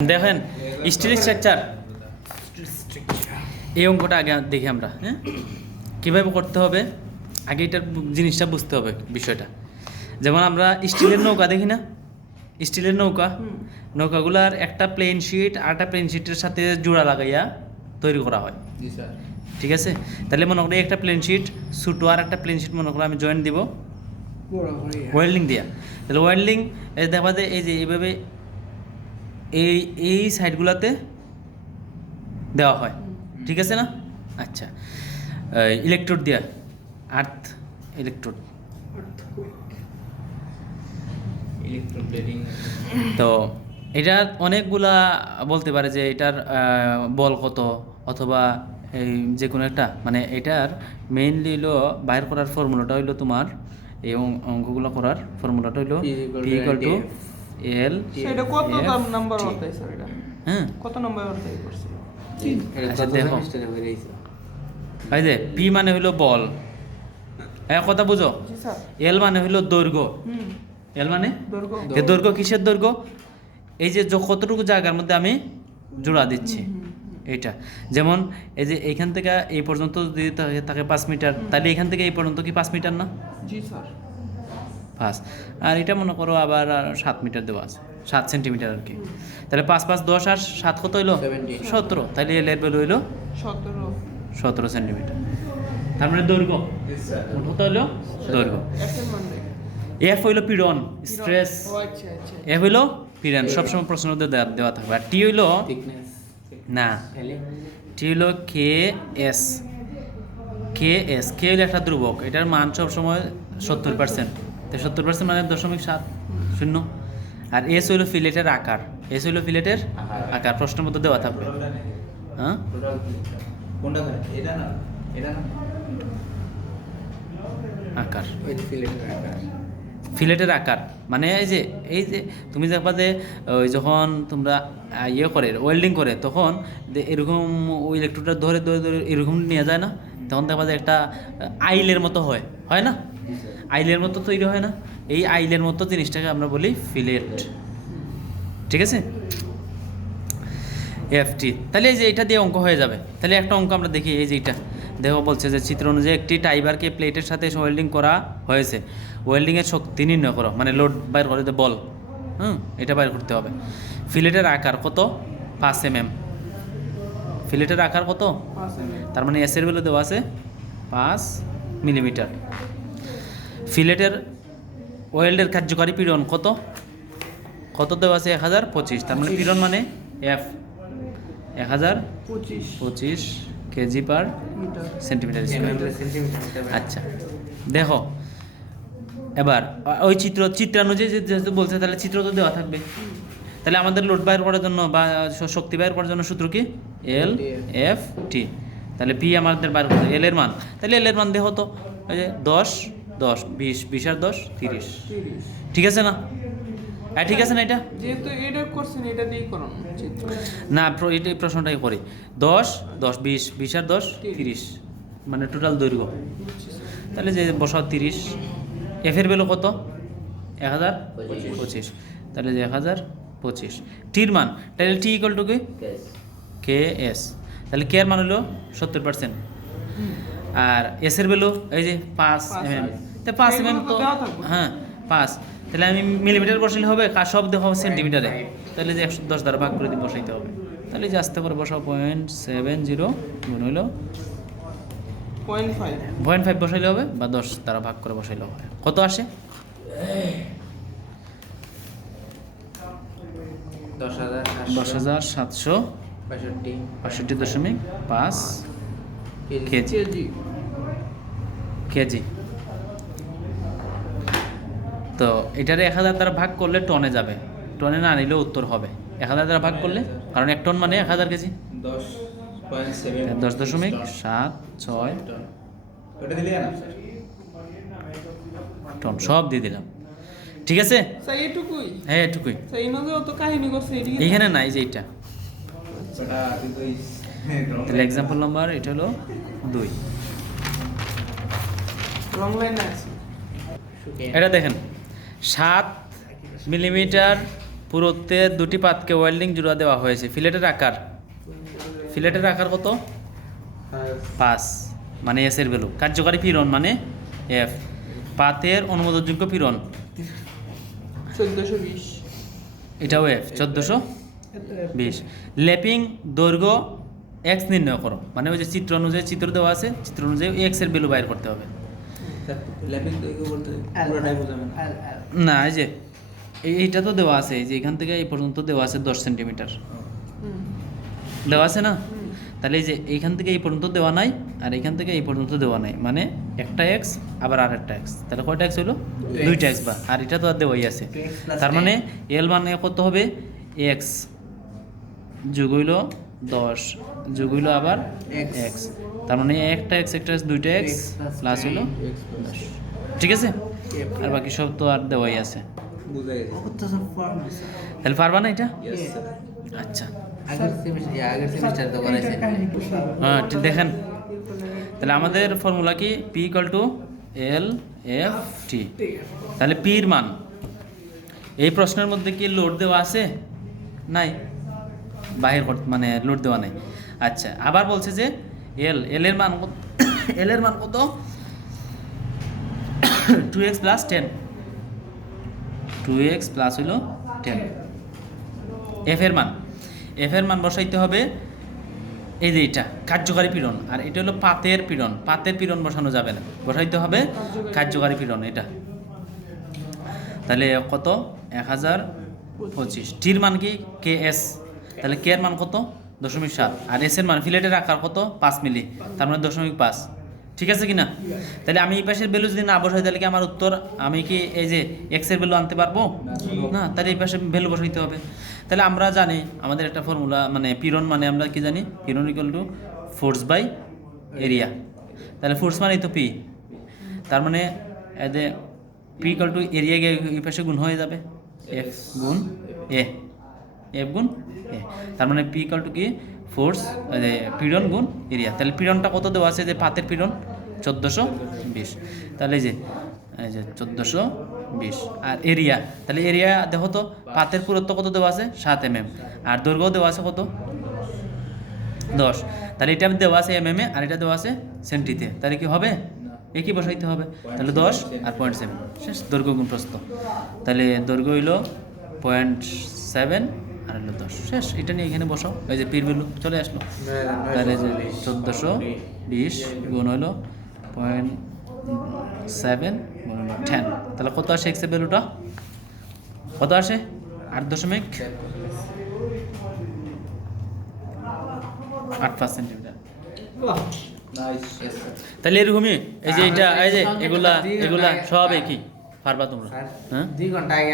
দেখেন still structure এই অঙ্কটা আগে দেখি আমরা, হ্যাঁ কীভাবে করতে হবে আগে এটার জিনিসটা বুঝতে হবে বিষয়টা। যেমন আমরা স্টিলের নৌকা দেখি না, স্টিলের নৌকাগুলার একটা প্লেন শিট আর একটা প্লেন শিটের সাথে জোড়া লাগাইয়া তৈরি করা হয়, ঠিক আছে? তাহলে মনে করি একটা প্লেন শিট ছোটো আর একটা প্লেন শিট মনে করো আমি জয়েন্ট দিব ওয়েল্ডিং দিয়া। তাহলে ওয়েল্ডিং দেখা যায় এই যে এইভাবে এই সাইডগুলোতে দেওয়া হয়, ঠিক আছে না? আচ্ছা, ইলেকট্রোড দেওয়া, আর্থ ইলেকট্রোড, তো এটার অনেকগুলা বলতে পারে যে এটার বল কত, অথবা এই যে কোনো একটা, মানে এটার মেইনলি হলো বাইর করার ফর্মুলাটা হইলো তোমার এই অঙ্কগুলো করার ফর্মুলাটা হইলো P = L। সেটা কত নাম্বার হতে স্যার? এটা হ্যাঁ কত নাম্বার হতে করছে? আচ্ছা দেখো ভাই যে P মানে হইলো বল, হ্যাঁ কথা বুঝো। জি স্যার। L মানে হইলো দৈর্ঘ্য, L মানে দৈর্ঘ্য। দৈর্ঘ্য কিসের দৈর্ঘ্য? এই যে কতটুকু জায়গার মধ্যে আমি জোড়া দিচ্ছি এইটা। যেমন এই যে এইখান থেকে এই পর্যন্ত যদি থাকে 5 মিটার, তাহলে এখান থেকে এই পর্যন্ত কি 5 মিটার না? জি স্যার। 5, আর এটা মনে করো আবার 7 মিটার দেওয়া আছে, 7 সেন্টিমিটার আর কি। তাহলে 5 5 10 আর 7 কত হইলো? 17। তাহলে এল এর ভ্যালু হইলো 17 সেন্টিমিটার। তার মানে দৈর্ঘ্য কত হইলো? দৈর্ঘ্য। এফ হইলো পীড়ন, স্ট্রেস। এফ হইলো পীড়ন, সবসময় প্রশ্নের মধ্যে দেওয়া থাকবে। আর টি হইলো না, টি হইলো কে এস। কে হইলো একটা ধ্রুবক, এটার মান সবসময় 70%। তো 70% মানে 0.70। আর এস হইলো ফিলেটের আকার, এস হইলো ফিলেটের আকার, প্রশ্নের মধ্যে দেওয়া থাকবে। হ্যাঁ আকার, ফিলেটের আকার মানে এই যে তুমি দেখবা যে ওই যখন তোমরা ইয়ে করে ওয়েল্ডিং করে তখন এরকম ওই ইলেকট্রোডটা ধরে ধরে ধরে এরকম নিয়ে যায় না, তখন দেখবা যে একটা আইলের মতো হয় না, আইলের মতো তৈরি হয় না, এই আইলের মতো জিনিসটাকে আমরা বলি ফিলেট, ঠিক আছে? এফটি। তাহলে এই যে এটা দিয়ে অঙ্ক হয়ে যাবে। তাহলে একটা অঙ্ক আমরা দেখি, এই যে এটা দেখো বলছে যে চিত্র অনুযায়ী একটি টাইবারকে প্লেটের সাথে ওয়েল্ডিং করা হয়েছে, ওয়েল্ডিংয়ের শক্তি নির্ণয় করো, মানে লোড বাইর করে যে বল, এটা বাইর করতে হবে। ফিলেটের আকার কত? 5 mm। ফিলেটের আকার কত? 5 mm। তার মানে এসের ভ্যালু দেওয়া আছে 5 মিলিমিটার। ফিলেটের ওয়েল্ডের কার্যকারী পীড়ন কত দেওয়া আছে? 1025। তার মানে পীড়ন মানে এফ 1025 কেজি পার সেন্টিমিটার স্কয়ার। আচ্ছা দেখো এবার ওই চিত্রানুযায়ী যেহেতু বলছে তাহলে চিত্র তো দেওয়া থাকবে। তাহলে আমাদের লোড বাইর করার জন্য বা শক্তি বাইর করার জন্য সূত্র কি? L F T. তাহলে পি আমাদের বাইর করতে এল এর মান, তাহলে এল এর মান দেখো তো ওই যে 10 10 20 20 আর 10 30, ঠিক আছে না? হ্যাঁ ঠিক আছে না? এটা যেহেতু এটা করছেন এটা দিয়েই করুন চিত্র। না এই প্রশ্নটাই করি। 10 10 20 20 আর 10 30 মানে টোটাল দৈর্ঘ্য। তাহলে যে বসাও 30। এফের ভ্যালু কত? 1025। তাহলে যে 1025। টির মান তাহলে টি ইকুয়াল টু কি? K S. তাহলে কে এর মান হলো 70%। আর এস এর ভ্যালু এই যে 5 mm। তো 5 mm তো হ্যাঁ 5। তাহলে আমি মিলিমিটার বসাইলে হবে, কার সব দেখাবো সেন্টিমিটারে, তাহলে যে 110 দ্বারা ভাগ করে দিয়ে বসাইতে হবে। তাহলে যে আস্তে করে বসাও 0.70 গুণ হইলো 0.5 বসাইলে হবে, বা 10 দ্বারা ভাগ করে বসাইলে হবে। কত আসে? 10,762.5 কেজি। তো এটারে 1000 দ্বারা ভাগ করলে টনে যাবে, টনে না নিলেও উত্তর হবে 1000 দ্বারা ভাগ করলে, কারণ 1 টন মানে 1000 কেজি। 10.76 টন সব দিয়ে দিলাম, ঠিক আছে? হ্যাঁ এটুকুই। এইখানে নাই যে এইটা, তাহলে এক্সাম্পল নাম্বার এটা হলো 2। এটা দেখেন 7 মিলিমিটার পুরোতে দুটি পাতকে ওয়েল্ডিং জোড়া দেওয়া হয়েছে। ফিলেটের আকার কত? 5, মানে এস এর ভ্যালু। কার্যকারী পীড়ন মানে এফ। পাতের অনুমোদনযোগ্য পীড়ন 1420। এটাও এফ, 1420। ল্যাপিং দৈর্ঘ্য এক্স নির্ণয় করো, মানে ওই যে চিত্র অনুযায়ী চিত্র দেওয়া আছে, চিত্র অনুযায়ী এক্স এর ভ্যালু বাইর করতে হবে। না, এই যে এইটা তো দেওয়া আছে, এই যে এখান থেকে এই পর্যন্ত দেওয়া আছে 10 সেন্টিমিটার দেওয়া আছে না? তাহলে এই যে এইখান থেকে এই পর্যন্ত দেওয়া নাই, আর এইখান থেকে এই পর্যন্ত দেওয়া নাই, মানে একটা এক্স আবার আর একটা এক্স, তাহলে কয়টা এক্স হলো? 2টা এক্স, বা আর এটা তো আর দেওয়াই আছে। তার মানে এল মানে কত হবে? এক্স যোগ হইল 10 যোগ হইল আবার এক্স, তার মানে একটা এক্স 2টা এক্স প্লাস হইল 10। ঠিক আছে, আর বাকি সব তো আর দেওয়াই আছে। তাহলে পারবা না এটা? আচ্ছা, হ্যাঁ ঠিক দেখেন। তাহলে আমাদের ফর্মুলা কি? P equal to L F T. তাহলে পির মান এই প্রশ্নের মধ্যে কি লোড দেওয়া আছে? নাই, বাহির মানে লোড দেওয়া নাই। আচ্ছা, আবার বলছে যে এল এর মান কত? এল এর মান কত? 2x প্লাস 10, 2x প্লাস হইল 10। এফ এর মান বসাইতে হবে এই যে এটা কার্যকারী পীড়ন, আর এটা হলো পাতের পীড়ন বসানো যাবে না, বসাইতে হবে কার্যকারী পীড়ন এটা। তাহলে কত? 1025। টির মান কি? কে এস, তাহলে কে এর মান কত? 0.7, আর এস এর মান ফিলেটের আকার কত? 5 মিলি, তার মানে 0.5। ঠিক আছে কিনা? তাহলে আমি এই পাশের ভ্যালু যদি না বসাই, তাহলে কি আমার উত্তর, আমি কি এই যে এক্স এর ভ্যালু আনতে পারবো না? তাহলে এই পাশে ভ্যালু বসাইতে হবে। তাহলে আমরা জানি আমাদের একটা ফর্মুলা, মানে পীড়ন মানে আমরা কি জানি? পীড়ন equal to force by area. তাহলে ফোর্স মানেই তো পি, তার মানে পি ইকুয়াল টু এরিয়া গিয়ে এই পাশে গুণ হয়ে যাবে, এফ গুণ এ, তার মানে পি ইকুয়াল টু কি? ফোর্স পীড়ন গুণ এরিয়া। তাহলে পীড়নটা কত দেওয়া আছে? যে পাতের পীড়ন 1420, তাহলে এই যে 1420। আর এরিয়া, তাহলে এরিয়া দেখো তো, পাতের পুরুত্ব কত দেওয়া আছে? 7 mm, আর দৈর্ঘ্য দেওয়া আছে কত? 10। তাহলে এটা দেওয়া আছে mm এ, আর এটা দেওয়া আছে সেন্টিতে, তাহলে কি হবে? একই বসাইতে হবে। তাহলে 10 আর 0.7 শেষ, দৈর্ঘ্য গুণ প্রস্থ। তাহলে দৈর্ঘ্য হইল 0.7 আর হলো 10 শেষ। এটা নিয়ে এখানে বসাও, এই যে পির ভ্যালু চলে আসলো। তাহলে যে 1420 গুণ হলো 0.7 গুণ হলো 10, তাহলে কত আসে এক্স এর ভ্যালুটা? কত আসে? 8.85 সেন্টিমিটার। তাহলে এরকমই এই যে এটা, এই যে এগুলা সব একই, পারবা তোমরা? হ্যাঁ, 2 ঘন্টা আগে